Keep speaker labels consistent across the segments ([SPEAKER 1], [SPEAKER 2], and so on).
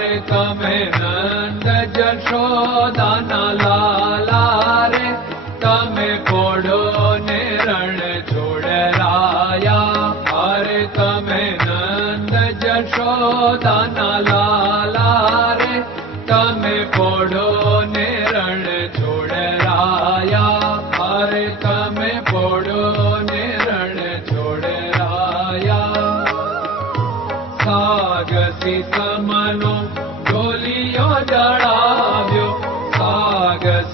[SPEAKER 1] रे तमे नन्द जदा लाला रे। तमे पोढो छोडराया हरे तमे नन्द जशो लाला रे। तमे पोढो नेर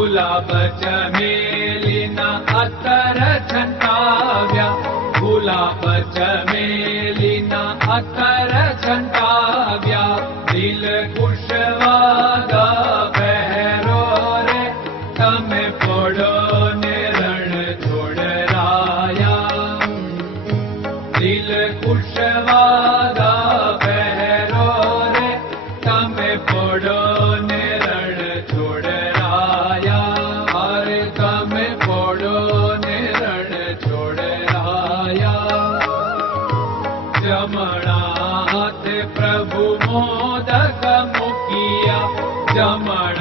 [SPEAKER 1] भुलाच जलिना अत्राव्या भुलाप जलिना अत्र चाव्याल रमण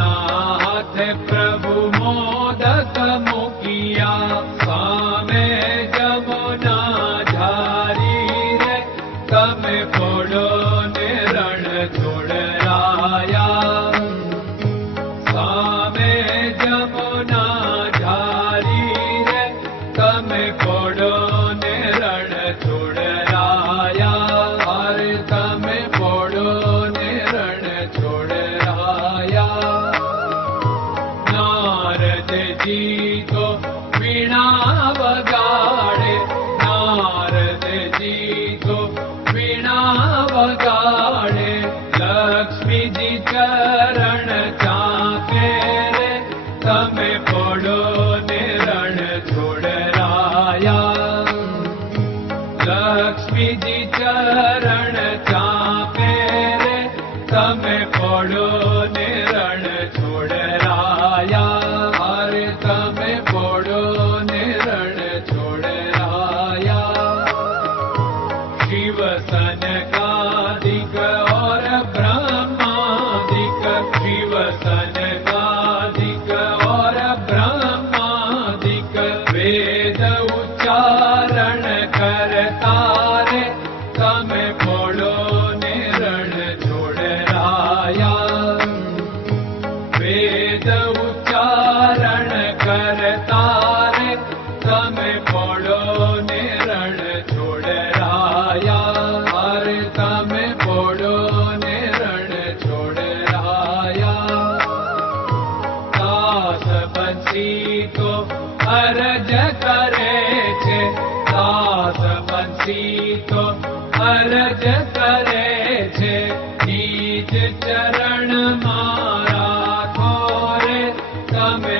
[SPEAKER 1] ीतो हीज चरण मारा खोरे तमे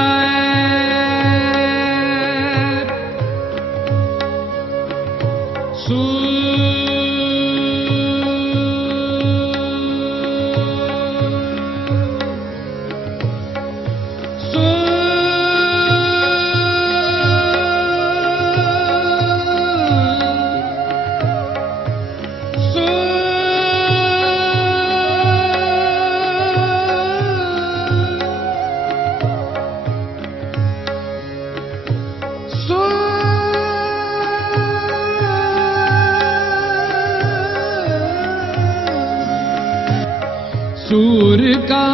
[SPEAKER 1] का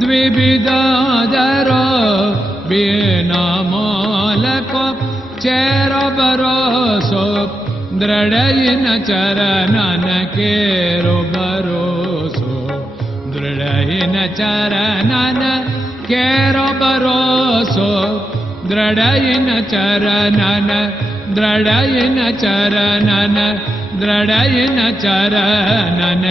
[SPEAKER 1] द्विविदादर बिना मालको चेर बरोसो दृढयिन चरणन केरो दृढयिन चरणन केरो दृढयिन चरणन दृढयिन चरणन दृढयिन चरणन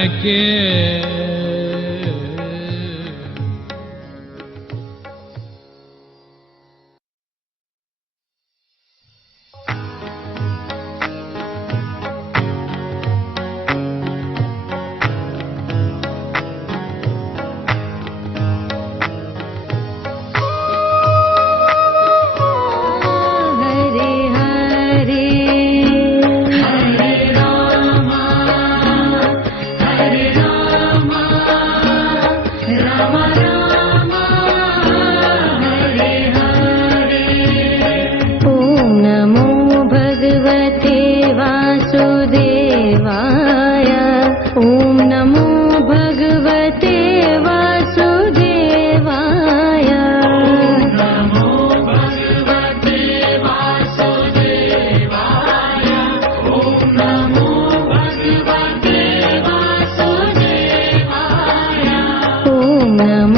[SPEAKER 2] नमो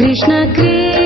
[SPEAKER 2] कृष्ण कृष्ण।